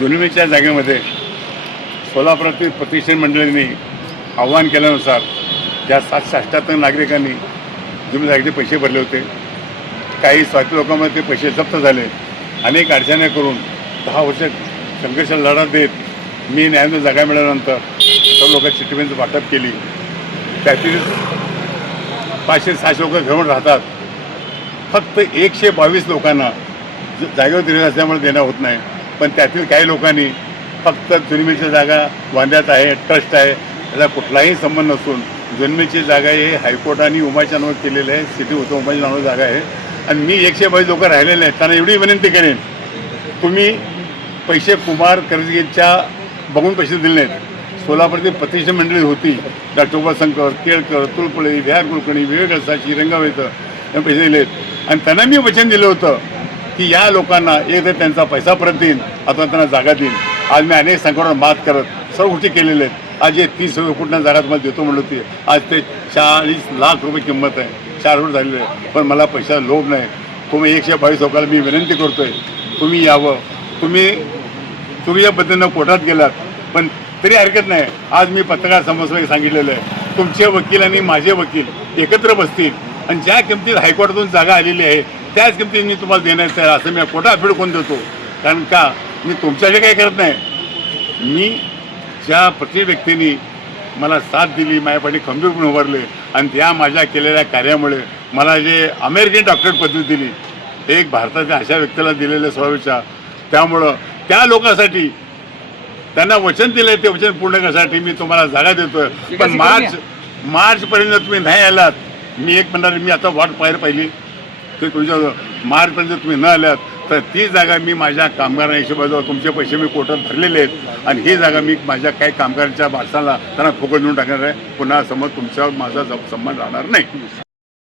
जुलमीच्या जागेमध्ये सोलापुरातील प्रतिष्ठान मंडळींनी आव्हान केल्यानुसार ज्या 788 नागरिकांनी जुलमी जागेचे पैसे भरले होते, काही स्वार्थी लोकांमध्ये ते पैसे जप्त झाले. अनेक अडचणी करून 10 वर्ष संघर्ष लढा देत मी न्यायालयात जागा मिळाल्यानंतर सर्व लोकांची चिठ्ठीचं वाटप केली. त्यातील 500-600 लोक घेऊन राहतात. फक्त 122 लोकांना जागेवर दिलेलं असल्यामुळे देणं होत नाही. पण त्यातील काही लोकांनी फक्त जुलमीची जागा वांद्यात आहे, ट्रस्ट आहे, त्याचा कुठलाही संबंध नसून जुलमीची जागा हे हायकोर्टाने उमाच्या नावावर केलेलं आहे. सिटी होतं उमाच्या नावावर जागा आहे. आणि मी 122 लोक राहिलेले आहेत. त्यांना एवढी विनंती करेन, तुम्ही पैसे कुमार कर्जगीच्या बघून पैसे दिले नाहीत. सोलापूरची प्रतिष्ठान मंडळी होती, डॉक्टर उमाशंकर, केळकर, तुळपुळे, विहार कुलकर्णी, विवेक असाची, रंगावेत यांना पैसे दिलेत. आणि त्यांना मी वचन दिलं होतं की या लोकांना एक तर त्यांचा पैसा परत देईन, अथवा त्यांना जागा देईन. आज मी अनेक संकटावर मात करत सर्व गोष्टी केलेल्या आहेत. आज हे 30 कोटी जागा तुम्हाला देतो म्हणत होती. आज ते 40 लाख रुपये किंमत आहे, 4 वर्ष झालेले आहे. पण मला पैशाचा लोभ नाही. तुम्ही 122 लोकांना मी विनंती करतोय, तुम्ही यावं. तुम्ही चुकीच्या पद्धतीनं कोर्टात गेलात, पण तरी हरकत नाही. आज मी पत्रकार समोर सांगितलेलं आहे, तुमचे वकील आणि माझे वकील एकत्र बसतील आणि ज्या किमतीत हायकोर्टातून जागा आलेली आहे त्याच किमतीत मी तुम्हाला देण्यात आहे असं मी कोर्टात अपील करून देतो. कारण का मी तुमच्याकडे काही करत नाही. मी ज्या प्रत्येक व्यक्तींनी मला साथ दिली, माझ्यापाठी खंबीरपणे उभारले आणि त्या माझ्या केलेल्या कार्यामुळे मला जे अमेरिकन डॉक्टरेट पदवी दिली, एक भारताच्या अशा व्यक्तीला दिलेलं स्वविचार, त्यामुळं त्या लोकांसाठी त्यांना वचन दिलं आहे ते वचन पूर्ण करण्यासाठी मी तुम्हाला जागा देतोय. पण मार्चपर्यंत तुम्ही नाही आलात, मी एक म्हणणार मी आता वाट पाहिली ते तुमच्या मार्चपर्यंत तुम्ही न आल्यात तर ती जागा मी माझ्या कामगारांच्या हिशोबाजवळ तुमचे पैसे मी कोर्टात भरलेले आहेत आणि ही जागा मी माझ्या काही कामगारांच्या माणसाला त्यांना फुकट देऊन टाकणार आहे. पुन्हा समोर तुमच्यावर माझा संबंध राहणार नाही.